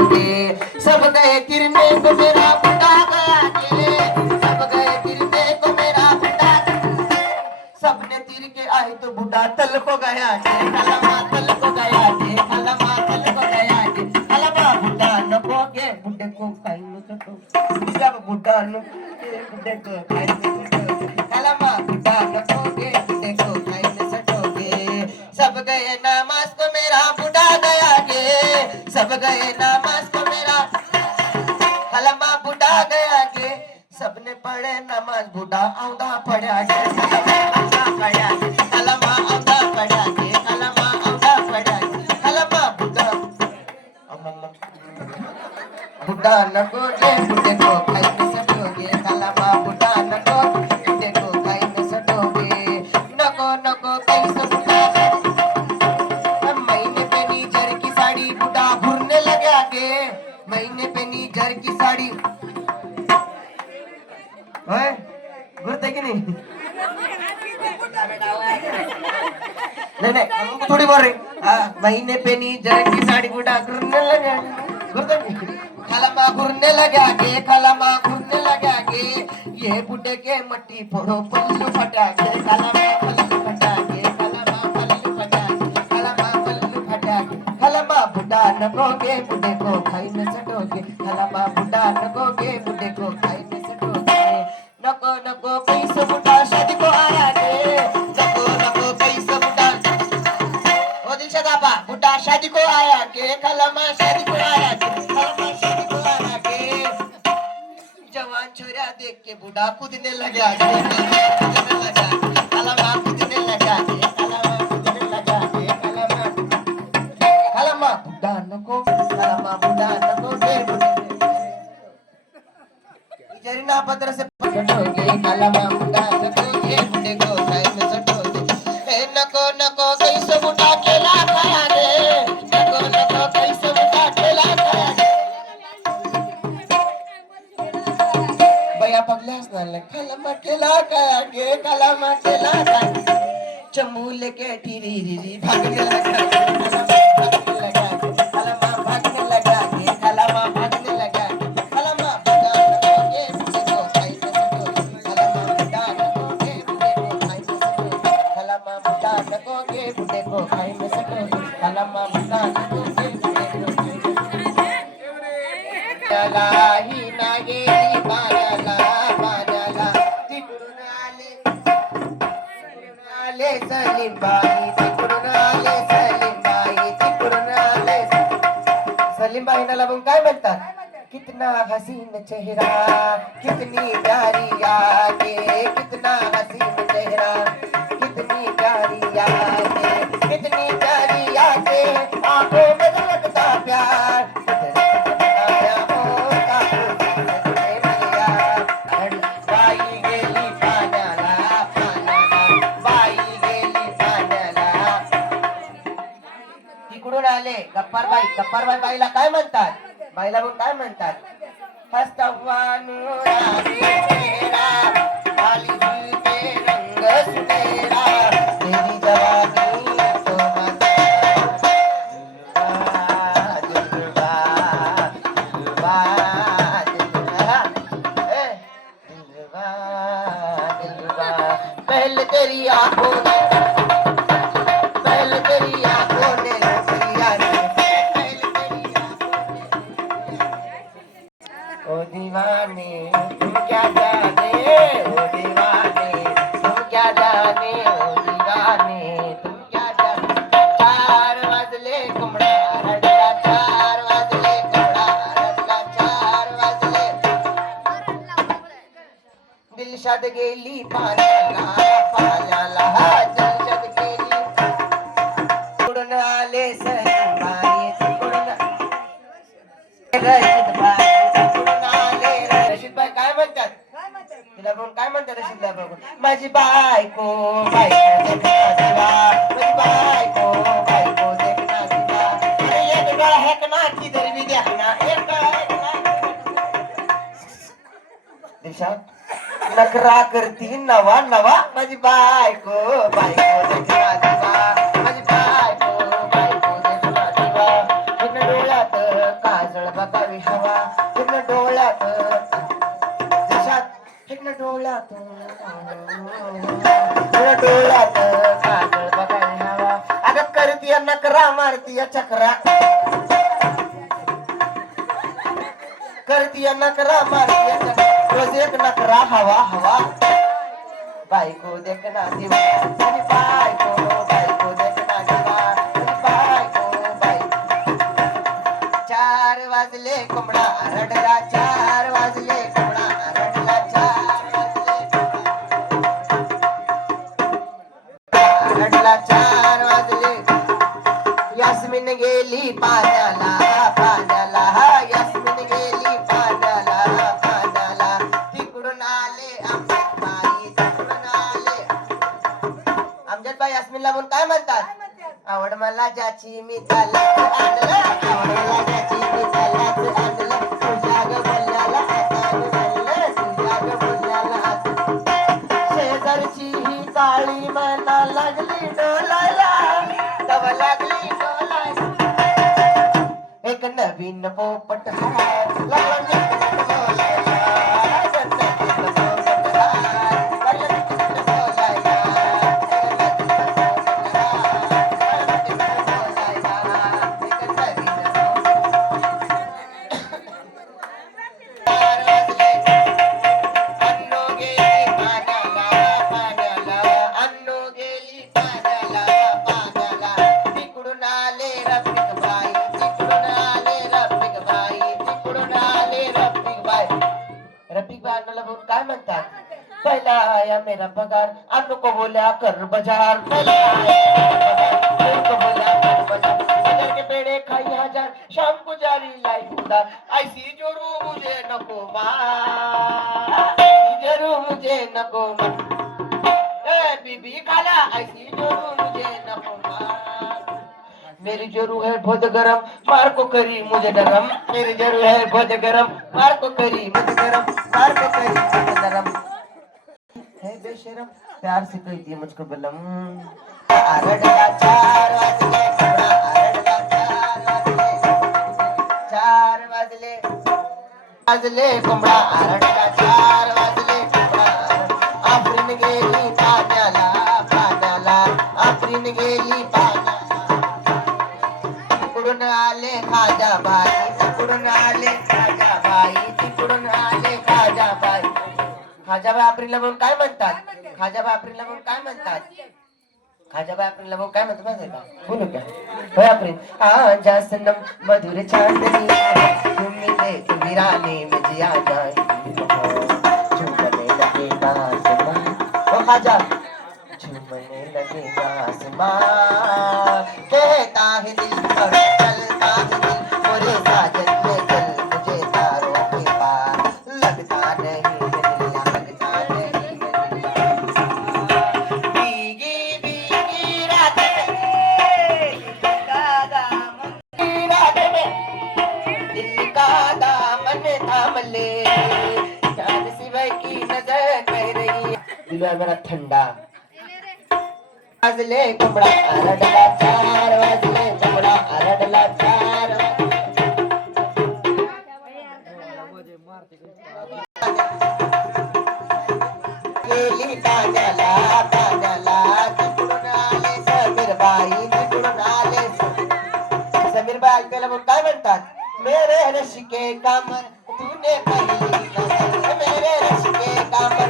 सटोगे सब गए गिरने को मेरा बुढ़ा गया के सब गए गिरने को मेरा बुढ़ा सबने तीर के आए तो बुढ़ा तल को गया के कलमा तल को गया के कलमा तल को गया के कलमा बुढ़ा नको के बुढ़े को खाई न सटो जब बुढ़ा नको के बुढ़े को खाई न सटो कलमा बुढ़ा नको के बुढ़े को खाई न सटोगे सब गए नमाज को मेरा बुढ़ा गया के सब गए नमाज को मेरा कलमा बुढ़ा गया के सबने पढ़े नमाज बुढ़ा औंधा पढ़ा के कलमा पढ़ा के कलमा औंधा पढ़ा के कलमा औंधा पढ़ा के कलमा बुढ़ा बुढ़ा नको के बुढ़े को खाई न सटोगे कलमा बुढ़ा नको बुढ़े को खाई न सटोगे नको नको कैसे बुढ़ा महीने पे नीजर की साड़ी बुढ़ा घूरने लगा के महीने पे नीजर की साड़ी ओए घूरते की नहीं नहीं हम थोड़ी बोल रही महीने पे नीजर की साड़ी बुढ़ा घूरने लगा घूरते नहीं कलमा घूरने लगा के कलमा घूरने लगा के ये बुढ़े के मट्टी फोड़ो पल्लू फटा के कलमा पल्लू फटा के कलमा पल्लू फटा के कलमा पल्लू फटा के कलमा बुढ़ा नकोगे बुढ़े को खाई न सटोगे कलमा बुढ़ा नकोगे बुढ़े को खाई न सटोगे नको नको कैसे बुढ़ा शादी को आया के नको नको कैसे बुढ़ा ओ दिलशाद आपा बुढ़ा शादी को आया के कलमा शादी को आया के कलमा शादी को आया के जवान छोरा देख के बुढ़ा कूदने लगा के कलमा कूदने लगा के कलमा कूदने लगा के कलमा कलमा बुढ़ा नको कलमा बुढ़ा नको के जरी ना पत्र से सटोगे कलमा बुढ़ा सटोगे बुढ़े को खाई में सटोगे ए नको नको कैसे बुढ़ा खेला खाया रे नको नको कैसे बुढ़ा खेला खाया भैया पगलास ना ले कलमा खेला खाया गे कलमा खेला खाया चमूल के टीरी री भागने लगा भागने लगा कलमा भागने लगा के कलमा भागने लगा कलमा बुढ़ा नकोगे बुढ़े को खाई में सटोगे कलमा बुढ़ा नकोगे बुढ़े को खाई में सटोगे कलमा बुढ़ा नकोगे बुढ़े को खाई में सटोगे कलमा बुढ़ा नकोगे बुढ़े को चला ही ना गेली पायाला पायाला तिकडून आले सलीम बाई तिकडून आले सलीम बाई तिकडून आले सलीम बाईना लागून काय म्हणतात कितना हसीन चेहरा कितनी प्यारी आगे कितना हसीन चेहरा कितनी प्यारी आगे कितनी प्यारी आगे आंखों में लगता प्यार बाई गेली पाण्याला पाण्याला बाई गेली पाण्याला तिकडून आले गप्पारबाई बाईला काय म्हणतात बाईला मग काय म्हणतात रंग सुनेरा तेरी जवानी तो पहले तेरी आंखों ने पहले तेरी आंखों ने ओ दीवाने तुम क्या जाने ओ दीवाने तुम क्या जाने ओ दीवाने तुम क्या जाने 4 वाजले कोंबडा रडला 4 वाजले कोंबडा रडला 4 वाजले दिलशाद गेली पाण्याला पाण्याला दिलशाद गेली तिकडून आले सलीम बाई तिकडून रशीद बाई काय म्हणतात तिला बघून काय म्हणतात रशीदला बघून माझी बायको बायको माझी बायको बायको देखना दिवा एक डोळा हेकना किधर भी देखना एक डोळा हेकना दिशा नखरा करती नवा नवा माझी बायको बायको देखना दिवा माझी बायको बायको देखना दिवा डोळ्यात काजळ बघावी हवा इकडं डोळ्यात जशात इकडं डोळ्यात डोळ्यात काजळ बघावी हवा अगं करतीय नकरा मारतीय चक्रा करतीय नकरा मारतीय चक्रा रोज एक नकरा हवा हवा बायको देखना दिवा बायको बायको देखना दिवा बायको बायको 4 वाजले कोंबडा रडला 4 वाजले कोंबडा रडला 4 वाजले रडला 4 वाजले यास्मिन गेली पाण्याला पाण्याला यास्मिन गेली पाण्याला पाण्याला तिकडून आले आंबेबाई तिकडून आले अमजदबाई यास्मिनला म्हणून काय म्हणतात आवड मला ज्याची मी त्यालाच आणलं आवड मला ज्याची मी त्यालाच आणलं तुझ्या ग बोलल्याला हाताने म्हणलं तुझ्या ग बोलल्याला हात शेजारची ही काळी मना लागली डोलायला तव लागली डोलायला एक नवीन पोपट हार लागला बोलायला काय म्हणतात पहिला आया मेरा पगार अन्नू को बोला कर बाजार पहला आया को बोला कर बाजार बाजार के पेड़े खाई 1000 शाम को जारी लाई उधार ऐसी जोरू मुझे नको मार जरू मुझे नको मार ए बीबी खाला ऐसी जोरू मुझे नको मार मेरी जोरू है बहुत गरम मार को करी मुझे नरम मेरी जोरू है बहुत गरम मार को करी मुझे गरम मार को करी मुझे नरम है बेशरम प्यार से कहती है मुझको बलम अरडला 4 वाजले अरडला 4 वाजले 4 वाजले कोंबडा अरडला 4 वाजले कोंबडा आफरीन गेली पाण्याला पाण्याला आफरीन गेली पाण्याला तिकडून आले खाजाबाई तिकडून आले खाजाबाई तिकडून आले खाजाबाई खाजाबाई आफरीनला म्हणून काय म्हणतात खाजाबाई आफरीनला म्हणून काय म्हणतात खाजाबाई आफरीनला म्हणून काय म्हणतात माहिती का बोलू का होय आफरीन आजा सनम मधुर चांदनी तुम्ही देख वीराने में जिया जाए झूमने लगेगा आसमां ओ खाजा झूमने लगेगा आसमां कहता है दिल पर चलता है दिल मोरे साजन में चल मुझे तारों के पार लगता नहीं मेरा ठंडा वाजले कोंबडा अरडला 4 वाजले कोंबडा अरडला 4 गेली पाण्याला पाण्याला तिकडून आले समीरबाई तिकडून आले समीरबाई ऐकायला म्हणून काय म्हणतात मेरे रश के कामर तूने पहली नजर मेरे रश के कामर